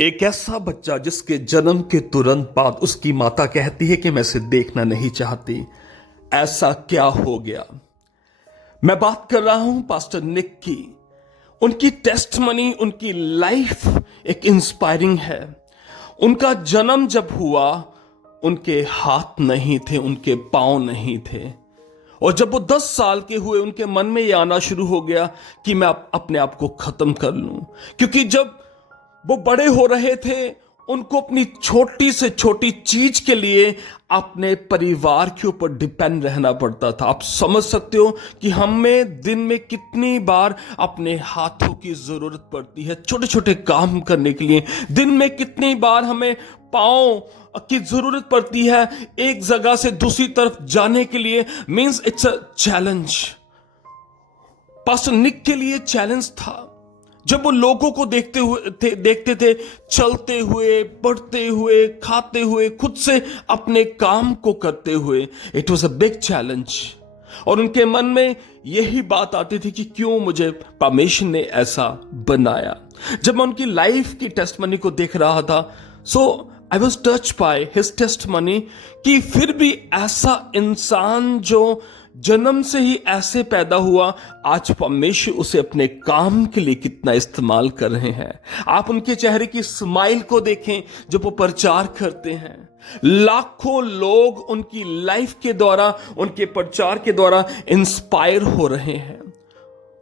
एक ऐसा बच्चा जिसके जन्म के तुरंत बाद उसकी माता कहती है कि मैं इसे देखना नहीं चाहती। ऐसा क्या हो गया? मैं बात कर रहा हूं पास्टर निक की। उनकी टेस्टमनी, उनकी लाइफ एक इंस्पायरिंग है। उनका जन्म जब हुआ, उनके हाथ नहीं थे, उनके पांव नहीं थे। और जब वो 10 साल के हुए, उनके मन में यह आना शुरू हो गया कि मैं अपने आप को खत्म कर लूं। क्योंकि जब वो बड़े हो रहे थे, उनको अपनी छोटी से छोटी चीज के लिए अपने परिवार के ऊपर डिपेंड रहना पड़ता था। आप समझ सकते हो कि हमें दिन में कितनी बार अपने हाथों की जरूरत पड़ती है छोटे छोटे काम करने के लिए। दिन में कितनी बार हमें पांव की जरूरत पड़ती है एक जगह से दूसरी तरफ जाने के लिए। Means it's a challenge. Pastor Nick के लिए चैलेंज था। जब वो लोगों को देखते थे चलते हुए, पढ़ते हुए, खाते हुए, खुद से अपने काम को करते हुए, it was a big challenge. और उनके मन में यही बात आती थी कि क्यों मुझे परमेश्वर ने ऐसा बनाया। जब मैं उनकी लाइफ की टेस्टमनी को देख रहा था, so I was touch by his testimony कि फिर भी ऐसा इंसान जो जन्म से ही ऐसे पैदा हुआ, आज परमेश्वर उसे अपने काम के लिए कितना इस्तेमाल कर रहे हैं। आप उनके चेहरे की स्माइल को देखें जब वो प्रचार करते हैं। लाखों लोग उनकी लाइफ के द्वारा, उनके प्रचार के द्वारा इंस्पायर हो रहे हैं।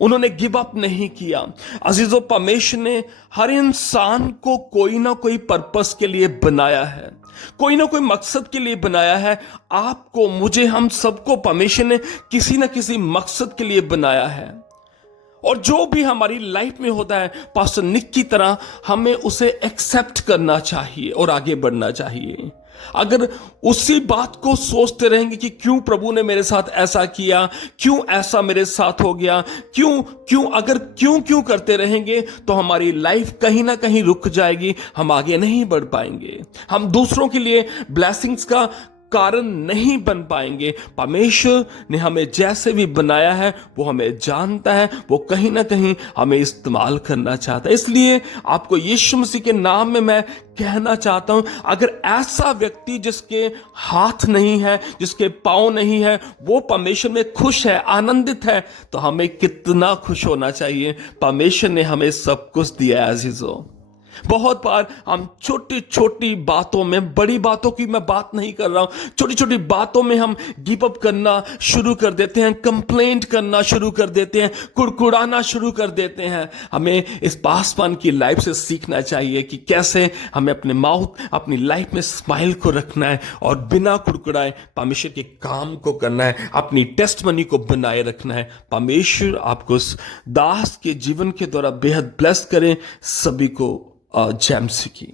उन्होंने गिव अप नहीं किया। अजीजों, परमेश्वर ने हर इंसान को कोई ना कोई पर्पस के लिए बनाया है, कोई ना कोई मकसद के लिए बनाया है। आपको, मुझे, हम सबको परमेश्वर ने किसी ना किसी मकसद के लिए बनाया है। और जो भी हमारी लाइफ में होता है, पास्टर निक की तरह हमें उसे एक्सेप्ट करना चाहिए और आगे बढ़ना चाहिए। अगर उसी बात को सोचते रहेंगे कि क्यों प्रभु ने मेरे साथ ऐसा किया, क्यों ऐसा मेरे साथ हो गया, अगर क्यों करते रहेंगे तो हमारी लाइफ कहीं ना कहीं रुक जाएगी। हम आगे नहीं बढ़ पाएंगे। हम दूसरों के लिए ब्लेसिंग्स का कारण नहीं बन पाएंगे। परमेश्वर ने हमें जैसे भी बनाया है, वो हमें जानता है, वो कहीं ना कहीं हमें इस्तेमाल करना चाहता है। इसलिए आपको यीशु मसीह के नाम में मैं कहना चाहता हूं, अगर ऐसा व्यक्ति जिसके हाथ नहीं है, जिसके पांव नहीं है, वो परमेश्वर में खुश है, आनंदित है, तो हमें कितना खुश होना चाहिए। परमेश्वर ने हमें सब कुछ दिया है अजीजों। बहुत बार हम छोटी छोटी बातों में, बड़ी बातों की मैं बात नहीं कर रहा हूं, छोटी छोटी बातों में हम गिव अप करना शुरू कर देते हैं, कंप्लेंट करना शुरू कर देते हैं, कुड़कुड़ाना शुरू कर देते हैं। हमें इस पासवान की लाइफ से सीखना चाहिए कि कैसे हमें अपने माउथ, अपनी लाइफ में स्माइल को रखना है और बिना कुड़कुड़ाए परमेश्वर के काम को करना है, अपनी टेस्टमनी को बनाए रखना है। परमेश्वर आपको इस दास के जीवन के द्वारा बेहद ब्लेस करें। सभी को जैम सिकी।